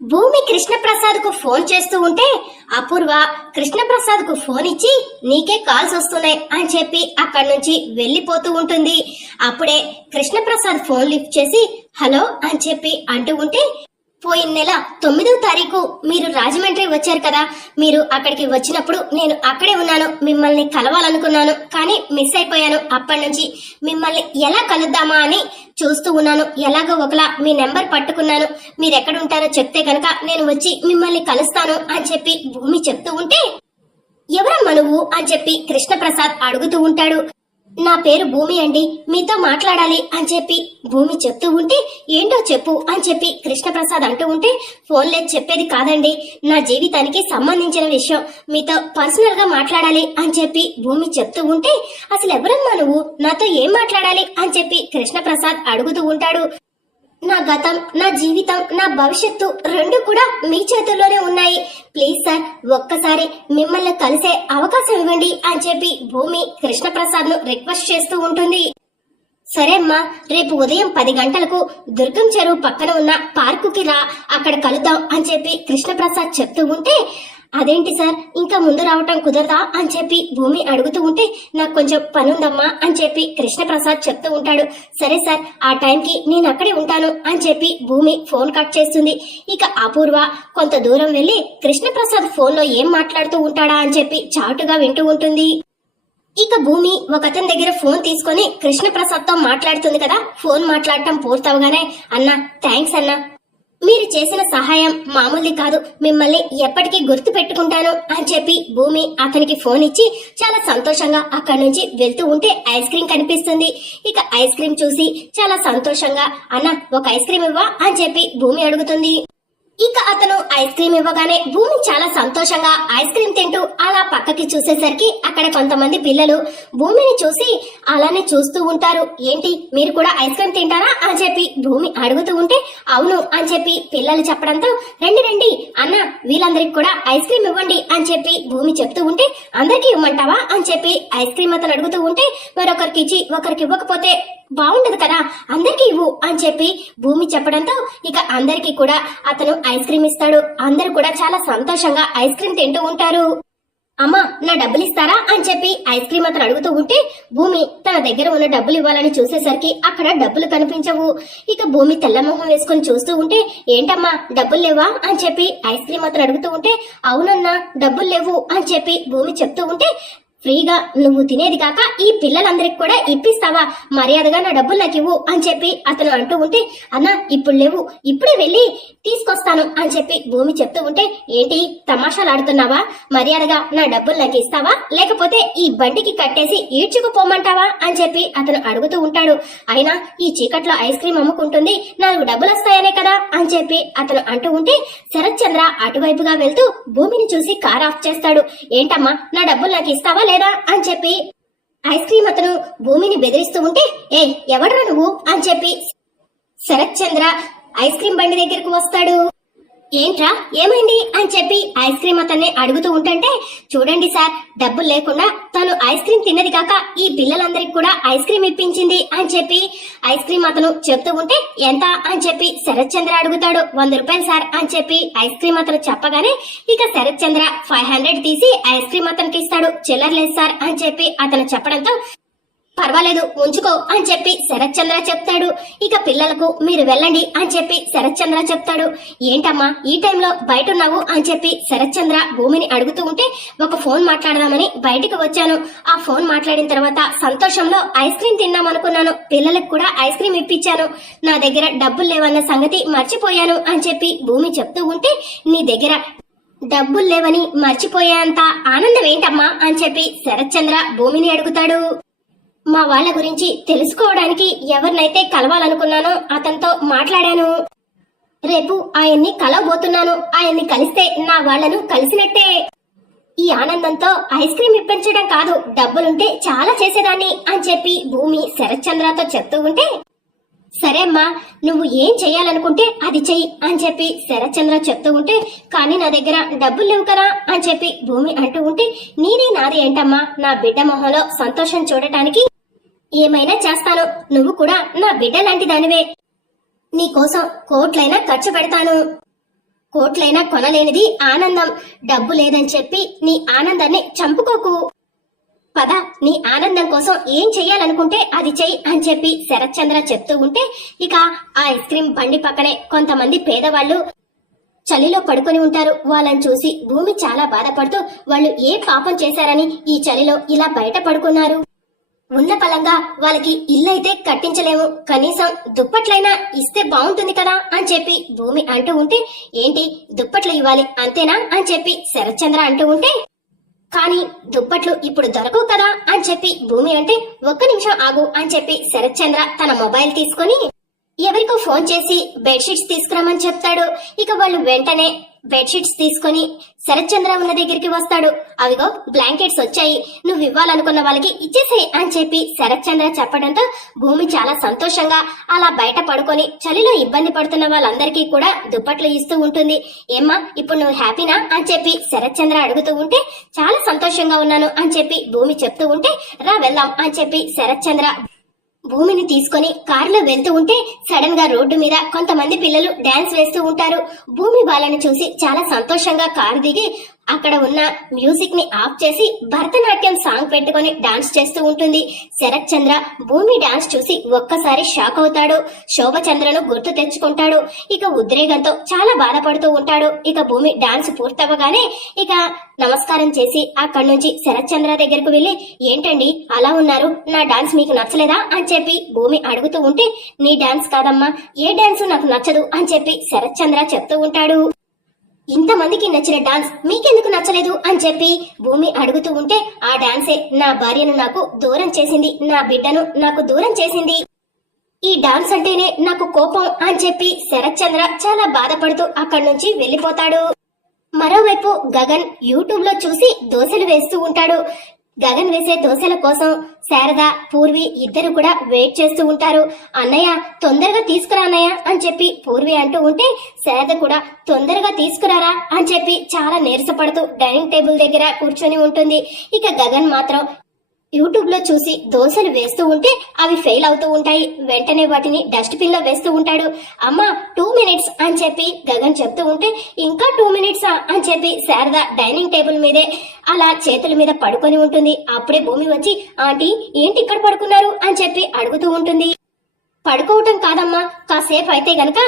భూమి కృష్ణప్రసాద్ కు ఫోన్ చేస్తూ ఉంటే అపూర్వ కృష్ణప్రసాద్ కు ఫోన్ ఇచ్చి నీకే కాల్స్ వస్తున్నాయి అని చెప్పి అక్కడి నుంచి వెళ్లిపోతూ ఉంటుంది. అప్పుడే కృష్ణప్రసాద్ ఫోన్ లిఫ్ట్ చేసి హలో అని చెప్పి అంటూ ఉంటే పోయిన నెల 9వ తారీఖు మీరు రాజమండ్రి వచ్చారు కదా, మీరు అక్కడికి వచ్చినప్పుడు నేను అక్కడే ఉన్నాను. మిమ్మల్ని కలవాలనుకున్నాను కానీ మిస్ అయిపోయాను. అప్పటి నుంచి మిమ్మల్ని ఎలా కలుద్దామా అని చూస్తూ ఉన్నాను. ఎలాగో ఒకలా మీ నెంబర్ పట్టుకున్నాను. మీరు ఎక్కడ ఉంటారో చెప్తే కనుక నేను వచ్చి మిమ్మల్ని కలుస్తాను అని చెప్పి భూమి చెప్తూ ఉంటే ఎవరమ్మా నువ్వు అని చెప్పి కృష్ణప్రసాద్ అడుగుతూ ఉంటాడు. నా పేరు భూమి అండి, మీతో మాట్లాడాలి అని చెప్పి భూమి చెప్తూ ఉంటే ఏంటో చెప్పు అని చెప్పి కృష్ణప్రసాద్ అంటూ ఉంటే ఫోన్ లేదు చెప్పేది కాదండి, నా జీవితానికి సంబంధించిన విషయం మీతో పర్సనల్ గా మాట్లాడాలి అని చెప్పి భూమి చెప్తూ ఉంటే అసలు ఎవరమ్మా నువ్వు, నాతో ఏం మాట్లాడాలి అని చెప్పి కృష్ణప్రసాద్ అడుగుతూ ఉంటాడు. నా గతం, నా జీవితం, నా భవిష్యత్తు రెండు కూడా మీ చేతుల్లోనే ఉన్నాయి. ప్లీజ్ సార్ ఒక్కసారి మిమ్మల్ని కలిసే అవకాశం ఇవ్వండి అని చెప్పి భూమి కృష్ణప్రసాద్ ను రిక్వెస్ట్ చేస్తూ ఉంటుంది. సరే అమ్మా, రేపు ఉదయం 10 గంటలకు దుర్గం చెరువు పక్కన ఉన్న పార్కుకి రా, అక్కడ కలుద్దాం అని చెప్పి కృష్ణప్రసాద్ చెప్తూ ఉంటే అదేంటి సార్ ఇంకా ముందు రావటం కుదరదా అని చెప్పి భూమి అడుగుతూ ఉంటే నాకు కొంచెం పనుందమ్మా అని చెప్పి కృష్ణప్రసాద్ చెప్తూ ఉంటాడు. సరే సార్ ఆ టైంకి నేను అక్కడే ఉంటాను అని చెప్పి భూమి ఫోన్ కట్ చేస్తుంది. ఇక అపూర్వ కొంత దూరం వెళ్లి కృష్ణప్రసాద్ ఫోన్ లో ఏం మాట్లాడుతూ ఉంటాడా అని చెప్పి చాటుగా వింటూ ఉంటుంది. ఇక భూమి ఒకతని దగ్గర ఫోన్ తీసుకొని కృష్ణప్రసాద్ తో మాట్లాడుతుంది కదా. ఫోన్ మాట్లాడటం పూర్తవగానే అన్నా థ్యాంక్స్ అన్నా, మీరు చేసిన సహాయం మామూలుది కాదు, మిమ్మల్ని ఎప్పటికీ గుర్తు పెట్టుకుంటాను అని చెప్పి భూమి అతనికి ఫోన్ ఇచ్చి చాలా సంతోషంగా అక్కడి నుంచి వెళ్తూ ఉంటే ఐస్ క్రీమ్ కనిపిస్తుంది. ఇక ఐస్ క్రీమ్ చూసి చాలా సంతోషంగా అన్న ఒక ఐస్ క్రీమ్ ఇవ్వా అని చెప్పి భూమి అడుగుతుంది. ఇక అతను ఐస్ క్రీమ్ ఇవ్వగానే భూమి చాలా సంతోషంగా ఐస్ క్రీమ్ తింటూ అలా పక్కకి చూసేసరికి అక్కడ కొంతమంది పిల్లలు భూమిని చూసి అలానే చూస్తూ ఉంటారు. ఏంటి మీరు కూడా ఐస్ క్రీమ్ తింటారా అని చెప్పి భూమి అడుగుతూ ఉంటే అవును అని చెప్పి పిల్లలు చెప్పడంతో రండి రండి అన్న వీళ్ళందరికి కూడా ఐస్ క్రీమ్ ఇవ్వండి అని చెప్పి భూమి చెప్తూ ఉంటే అందరికి ఇవ్వమంటావా అని చెప్పి ఐస్ క్రీమ్ అతను అడుగుతూ ఉంటే మరొకరికి ఇచ్చి ఒకరికి ఇవ్వకపోతే బాగుండదు కదా, అందరికి ఇవ్వు అని చెప్పి భూమి చెప్పడంతో ఇక అందరికి కూడా అతను ఐస్ క్రీమ్ ఇస్తాడు. అందరూ కూడా చాలా సంతోషంగా ఐస్ క్రీమ్ తింటూ ఉంటారు. అమ్మా నా డబ్బులు ఇస్తారా అని చెప్పి ఐస్ క్రీమ్ అతను అడుగుతూ ఉంటే భూమి తన దగ్గర ఉన్న డబ్బులు ఇవ్వాలని చూసేసరికి అక్కడ డబ్బులు కనిపించవు. ఇక భూమి తెల్లమొహం వేసుకుని చూస్తూ ఉంటే ఏంటమ్మా డబ్బులు లేవా అని చెప్పి ఐస్ క్రీమ్ అతను అడుగుతూ ఉంటే అవునన్నా డబ్బులు లేవు అని చెప్పి భూమి చెప్తూ ఉంటే ఫ్రీగా నువ్వు తినేది కాక ఈ పిల్లలందరికి కూడా ఇప్పిస్తావా, మర్యాదగా నా డబ్బులు నాకు ఇవ్వు అని చెప్పి అతను అంటూ ఉంటే అన్నా ఇప్పుడు లేవు, ఇప్పుడే వెళ్ళి తీసుకొస్తాను అని చెప్పి భూమి చెప్తూ ఉంటే ఏంటి తమాషాలు ఆడుతున్నావా, మర్యాదగా నా డబ్బులు నాకు ఇస్తావా లేకపోతే ఈ బండికి కట్టేసి ఈడ్చుకుపోమంటావా అని చెప్పి అతను అడుగుతూ ఉంటాడు. అయినా ఈ చీకట్లో ఐస్ క్రీమ్ అమ్ముకుంటుంది, 4 డబ్బులు వస్తాయనే కదా అని చెప్పి అతను అంటూ ఉంటే శరత్ చంద్ర అటువైపుగా వెళ్తూ భూమిని చూసి కార్ ఆఫ్ చేస్తాడు. ఏంటమ్మా నా డబ్బులు నాకు ఇస్తావా లేదా అని చెప్పి ఐస్ క్రీమ్ అతను భూమిని బెదిరిస్తూ ఉంటే ఏ ఎవడ్రా నువ్వు అని చెప్పి శరత్ చంద్ర ఐస్ క్రీమ్ బండి దగ్గరకు వస్తాడు. ఏంట్రా ఏమైంది అని చెప్పి ఐస్ క్రీమ్ అతన్ని అడుగుతూ ఉంటే చూడండి సార్ డబ్బులు లేకుండా తను ఐస్ క్రీమ్ తిన్నది కాక ఈ పిల్లలందరికి కూడా ఐస్ క్రీమ్ ఇప్పించింది అని చెప్పి ఐస్ క్రీమ్ అతను చెప్తూ ఉంటే ఎంత అని చెప్పి శరత్ చంద్ర అడుగుతాడు. 100 రూపాయలు సార్ అని చెప్పి ఐస్ క్రీమ్ అతను చెప్పగానే ఇక శరత్ చంద్ర 500 తీసి ఐస్ క్రీమ్ అతనికి ఇస్తాడు. చిల్లర లేదు సార్ అని చెప్పి అతను చెప్పడంతో పర్వాలేదు ఉంచుకో అని చెప్పి శరత్ చంద్ర చెప్తాడు. ఇక పిల్లలకు మీరు వెళ్ళండి అని చెప్పి శరత్ చంద్ర చెప్తాడు. ఏంటమ్మా ఈ టైంలో బయట ఉన్నావు అని చెప్పి శరత్ చంద్ర భూమిని అడుగుతూ ఉంటే ఒక ఫోన్ మాట్లాడదామని బయటికి వచ్చాను. ఆ ఫోన్ మాట్లాడిన తర్వాత సంతోషంలో ఐస్ క్రీమ్ తిన్నాం అనుకున్నాను, పిల్లలకు కూడా ఐస్ క్రీమ్ ఇప్పించాను, నా దగ్గర డబ్బులు లేవన్న సంగతి మర్చిపోయాను అని చెప్పి భూమి చెప్తూ ఉంటే నీ దగ్గర డబ్బులు లేవని మర్చిపోయేంత ఆనందం ఏంటమ్మా అని చెప్పి శరత్ చంద్ర భూమిని అడుగుతాడు. మా వాళ్ళ గురించి తెలుసుకోవడానికి ఎవరినైతే కలవాలనుకున్నానో అతనితో మాట్లాడాను, రేపు ఆయన్ని కలవబోతున్నాను, ఆయన్ని కలిస్తే నా వాళ్లను కలిసినట్టే. ఈ ఆనందంతో ఐస్ క్రీమ్ ఇప్పించడం కాదు డబ్బులుంటే చాలా చేసేదాన్ని అని చెప్పి భూమి శరత్ చంద్రతో చెప్తూ ఉంటే సరే అమ్మా నువ్వు ఏం చెయ్యాలనుకుంటే అది చెయ్యి అని చెప్పి శరత్ చంద్ర చెప్తూ ఉంటే కానీ నా దగ్గర డబ్బులు లేవు కదా అని చెప్పి భూమి అంటూ ఉంటే నీది నాది ఏంటమ్మా, నా బిడ్డ మొహంలో సంతోషం చూడటానికి ఏమైనా చేస్తాను, నువ్వు కూడా నా బిడ్డ లాంటి దానివే, నీకోసం కోట్లైనా ఖర్చు పెడతాను. కోట్లైనా కొనలేనిది ఆనందం. డబ్బు లేదని చెప్పి నీ ఆనందాన్ని చంపుకోకు. పద, నీ ఆనందం కోసం ఏం చెయ్యాలనుకుంటే అది చెయ్యి అని చెప్పి శరత్ చంద్ర చెప్తూ ఉంటే ఇక ఆ ఐస్ క్రీం బండి పక్కనే కొంతమంది పేదవాళ్ళు చలిలో పడుకొని ఉంటారు. వాళ్ళని చూసి భూమి చాలా బాధపడుతూ వాళ్ళు ఏ పాపం చేశారని ఈ చలిలో ఇలా బయట పడుకున్నారు. ఉన్న పలంగా వాళ్ళకి ఇల్లైతే కట్టించలేము, కనీసం దుప్పట్లైనా ఇస్తే బాగుంటుంది కదా అని చెప్పి భూమి అంటూ ఉంటే ఏంటి దుప్పట్లు ఇవ్వాలి అంతేనా అని చెప్పి శరత్ చంద్ర అంటూ ఉంటే కానీ దుప్పట్లు ఇప్పుడు దొరకవు కదా అని చెప్పి భూమి అంటే ఒక్క నిమిషం ఆగు అని చెప్పి శరత్ చంద్ర తన మొబైల్ తీసుకొని ఎవరికో ఫోన్ చేసి బెడ్షీట్స్ తీసుకురామని చెప్తాడు. ఇక వాళ్ళు వెంటనే బెడ్షీట్స్ తీసుకొని శరత్ చంద్ర ఉన్న దగ్గరికి వస్తాడు. అవిగో బ్లాంకెట్స్ వచ్చాయి, నువ్వు ఇవ్వాలనుకున్న వాళ్ళకి ఇచ్చేసేయ్ అని చెప్పి శరత్ చంద్ర చెప్పడంతో భూమి చాలా సంతోషంగా అలా బయట పడుకొని చలిలో ఇబ్బంది పడుతున్న వాళ్ళందరికీ కూడా దుప్పట్లు ఇస్తూ ఉంటుంది. ఏమ్మా ఇప్పుడు నువ్వు హ్యాపీనా అని చెప్పి శరత్ చంద్ర అడుగుతూ ఉంటే చాలా సంతోషంగా ఉన్నాను అని చెప్పి భూమి చెప్తూ ఉంటే రా వెళ్దాం అని చెప్పి శరత్ చంద్ర భూమిని తీసుకొని కారులో వెళ్తూ ఉంటే సడన్ గా రోడ్డు మీద కొంతమంది పిల్లలు డాన్స్ వేస్తూ ఉంటారు. భూమి వాళ్ళని చూసి చాలా సంతోషంగా కారు దిగి అక్కడ ఉన్న మ్యూజిక్ ని ఆఫ్ చేసి భరతనాట్యం సాంగ్ పెట్టుకొని డాన్స్ చేస్తూ ఉంటుంది. శరత్ చంద్ర భూమి డాన్స్ చూసి ఒక్కసారి షాక్ అవుతాడు. శోభచంద్రను గుర్తు తెచ్చుకుంటాడు. ఇక ఉద్రేకంతో చాలా బాధపడుతూ ఉంటాడు. ఇక భూమి డాన్స్ పూర్తవగానే ఇక నమస్కారం చేసి అక్కడి నుంచి శరత్ చంద్ర దగ్గరకు వెళ్లి ఏంటండి అలా ఉన్నారు, నా డాన్స్ మీకు నచ్చలేదా అని చెప్పి భూమి అడుగుతూ ఉంటే నీ డాన్స్ కాదమ్మా, ఏ డాన్స్ నాకు నచ్చదు అని చెప్పి శరత్ చంద్ర చెప్తూ ఉంటాడు. ఇంతమందికి నచ్చిన డాన్స్ మీకెందుకు నచ్చలేదు అని చెప్పి భూమి అడుగుతూ ఉంటే ఆ డాన్సే నా భార్యను నాకు దూరం చేసింది, నా బిడ్డను నాకు దూరం చేసింది, ఈ డాన్స్ అంటేనే నాకు కోపం అని చెప్పి శరత్ చంద్ర చాలా బాధపడుతూ అక్కడి నుంచి వెళ్లిపోతాడు. మరోవైపు గగన్ యూట్యూబ్ లో చూసి దోశలు వేస్తూ ఉంటాడు. గగన్ వేసే దోశల కోసం శారద పూర్వి ఇద్దరు కూడా వెయిట్ చేస్తూ ఉంటారు. అన్నయ్య తొందరగా తీసుకురా అన్నయ్య అని చెప్పి పూర్వి అంటూ ఉంటే శారద కూడా తొందరగా తీసుకురారా అని చెప్పి చాలా నీరసపడుతూ డైనింగ్ టేబుల్ దగ్గర కూర్చొని ఉంటుంది. ఇక గగన్ మాత్రం యూట్యూబ్ లో చూసి దోశలు వేస్తూ ఉంటే అవి ఫెయిల్ అవుతూ ఉంటాయి. వెంటనే వాటిని డస్ట్ బిన్ లో వేస్తూ ఉంటాడు. అమ్మా 2 మినిట్స్ అని చెప్పి గగన్ చెప్తూ ఉంటే ఇంకా 2 మినిట్సా అని చెప్పి శారద డైనింగ్ టేబుల్ మీదే అలా చేతుల మీద పడుకొని ఉంటుంది. అప్పుడే భూమి వచ్చి ఆంటీ ఏంటి ఇక్కడ పడుకున్నారు అని చెప్పి అడుగుతూ ఉంటుంది. పడుకోవటం కాదమ్మా, కాసేపు అయితే గనక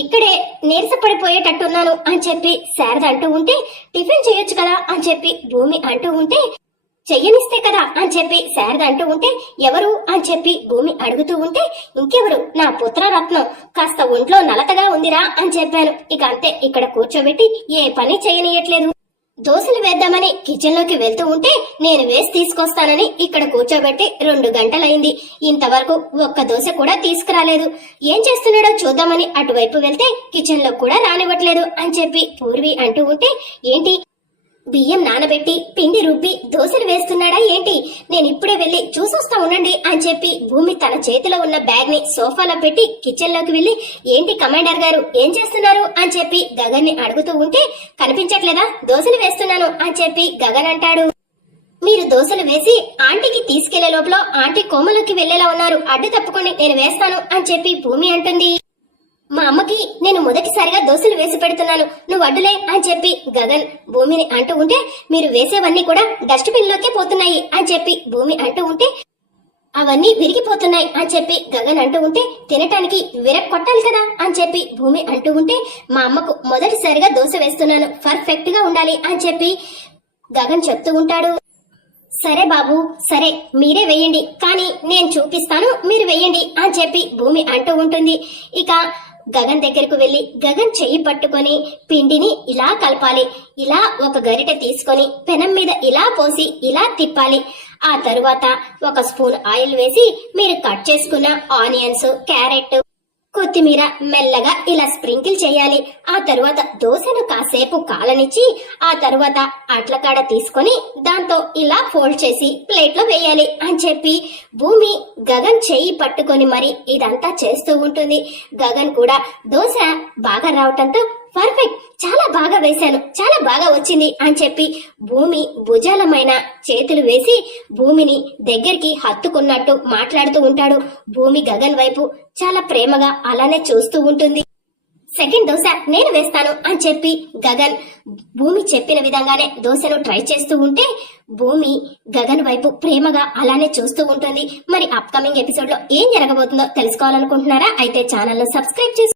ఇక్కడే నీరసపడిపోయేటట్టున్నాను అని చెప్పి శారద అంటూ ఉంటే టిఫిన్ చేయొచ్చు కదా అని చెప్పి భూమి అంటూ ఉంటే చెయ్యనిస్తే కదా అని చెప్పి శారద అంటూ ఉంటే ఎవరు అని చెప్పి భూమి అడుగుతూ ఉంటే ఇంకెవరు నా పుత్రరత్నం, కాస్త ఒంట్లో నలతగా ఉందిరా అని చెప్పాను. ఇక అంతే ఇక్కడ కూర్చోబెట్టి ఏ పని చేయనీయట్లేదు. దోశలు వేద్దామని కిచెన్ లోకి వెళ్తూ ఉంటే నేను వేసి తీసుకొస్తానని ఇక్కడ కూర్చోబెట్టి 2 గంటలైంది, ఇంతవరకు ఒక్క దోశ కూడా తీసుకురాలేదు. ఏం చేస్తున్నాడో చూద్దామని అటువైపు వెళ్తే కిచెన్ లో కూడా రానివ్వట్లేదు అని చెప్పి పూర్వి అంటూ ఉంటే ఏంటి బియ్యం నానబెట్టి పిండి రుబ్బి దోశలు వేస్తున్నాడా ఏంటి, నేను ఇప్పుడే వెళ్లి చూసొస్తా ఉండండి అని చెప్పి భూమి తన చేతిలో ఉన్న బ్యాగ్ ని సోఫాలో పెట్టి కిచెన్ లోకి వెళ్లి ఏంటి కమాండర్ గారు ఏం చేస్తున్నారు అని చెప్పి గగన్ ని అడుగుతూ ఉంటే కనిపించట్లేదా దోశలు వేస్తున్నాను అని చెప్పి గగన్ అంటాడు. మీరు దోశలు వేసి ఆంటీకి తీసుకెళ్లే లోపల ఆంటీ కోమలోకి వెళ్లేలా ఉన్నారు, అడ్డు తప్పుకోండి నేను వేస్తాను అని చెప్పి భూమి అంటుంది. మా అమ్మకి నేను మొదటిసారిగా దోశలు వేసి పెడుతున్నాను, నువ్వు అడ్డులే అని చెప్పి గగన్ భూమిని అంటూ ఉంటే మీరు వేసేవన్నీ కూడా డస్ట్ బిన్ లోకే పోతున్నాయి అని చెప్పి భూమి అంటూ ఉంటే అవన్నీ విరిగిపోతున్నాయి అని చెప్పి గగన్ అంటూ ఉంటే తినటానికి విరగొట్టాలి కదా అని చెప్పి భూమి అంటూ ఉంటే మా అమ్మకు మొదటిసారిగా దోశ వేస్తున్నాను, పర్ఫెక్ట్ గా ఉండాలి అని చెప్పి గగన్ చెప్తూ ఉంటాడు. సరే బాబు సరే మీరే వేయండి, కానీ నేను చూపిస్తాను మీరు వేయండి అని చెప్పి భూమి అంటూ ఉంటుంది. ఇక గగన్ దగ్గరకు వెళ్లి గగన్ చెయ్యి పట్టుకొని పిండిని ఇలా కలపాలి, ఇలా ఒక గరిటె తీసుకొని పెనం మీద ఇలా పోసి ఇలా తిప్పాలి, ఆ తరువాత 1 స్పూన్ ఆయిల్ వేసి మీరు కట్ చేసుకున్న ఆనియన్స్ క్యారెట్ కొత్తిమీర మెల్లగా ఇలా స్ప్రింకిల్ చేయాలి. ఆ తరువాత దోశను కాసేపు కాలనిచ్చి ఆ తరువాత అట్లకాడ తీసుకొని దాంతో ఇలా ఫోల్డ్ చేసి ప్లేట్ లో వేయాలి అని చెప్పి భూమి గగన్ చెయ్యి పట్టుకొని మరి ఇదంతా చేస్తూ ఉంటుంది. గగన్ కూడా దోశ బాగా రావటంతో పర్ఫెక్ట్ చాలా బాగా వేశాను, చాలా బాగా వచ్చింది అని చెప్పి భూమి భుజాలమైన చేతులు వేసి భూమిని దగ్గరికి హత్తుకున్నట్టు మాట్లాడుతూ ఉంటాడు. భూమి గగన్ వైపు చాలా ప్రేమగా అలానే చూస్తూ ఉంటుంది. సెకండ్ దోశ నేను వేస్తాను అని చెప్పి గగన్ భూమి చెప్పిన విధంగానే దోశను ట్రై చేస్తూ ఉంటే భూమి గగన్ వైపు ప్రేమగా అలానే చూస్తూ ఉంటుంది. మరి అప్కమింగ్ ఎపిసోడ్ లో ఏం జరగబోతుందో తెలుసుకోవాలనుకుంటున్నారా? అయితే ఛానల్ ను సబ్స్క్రైబ్ చేసుకోండి.